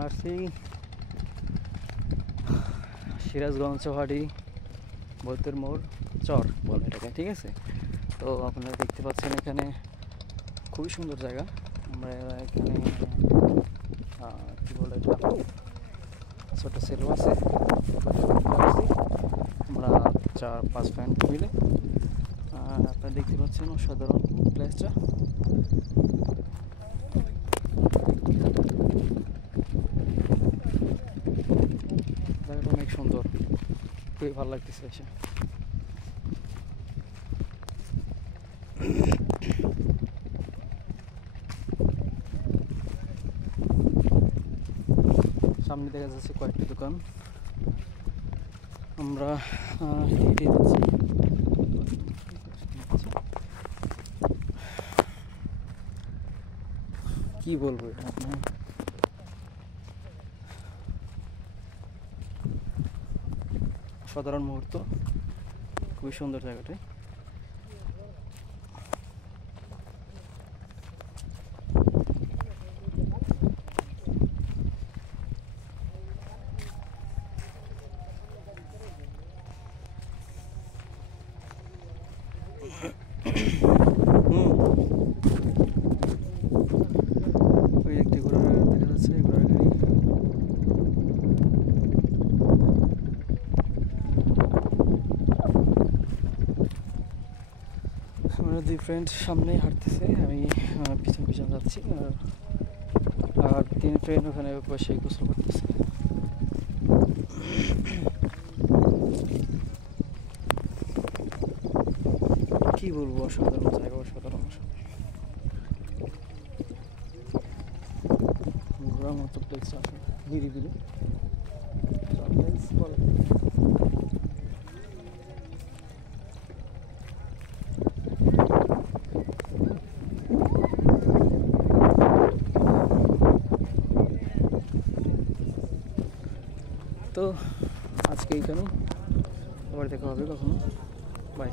আমরা আসছি সিরাজগঞ্জ চৌহাটি বৈদ্যর মোড় চর বলে এটাকে, ঠিক আছে। তো আপনারা দেখতে পাচ্ছেন এখানে খুবই সুন্দর জায়গা। আমরা এখানে কী বলে এটা, ছোটো সেলু আছে, আমরা 4-5 ফ্রেন্ড মিলে। আপনারা দেখতে পাচ্ছেন অসাধারণ প্লেসটা। জায়গাটা অনেক সুন্দর, খুবই ভালো লাগতেছে এসে। সামনে দেখা যাচ্ছে কয়েকটি দোকান। আমরা হেঁটে যাচ্ছি। কি বলবো এটা আপনার, সাধারণ মুহূর্ত, খুবই সুন্দর জায়গাটা। ওই একটি ঘোড়া দেখা যাচ্ছে, ঘোড়ার গাড়ি। আমরা 2 ফ্রেন্ড সামনে হাঁটতেছে, আমি পিছন পিছন যাচ্ছি, আর 3 ফ্রেন্ড ওখানে বসে গোসল করতেছে। কি বলবো, অসাধারণ জায়গা, অসাধারণ ঘোরার মতো প্লেস আছে নিরিবিলি। তো আজকে এইখানে, আবার দেখা হবে কখনো, বাই।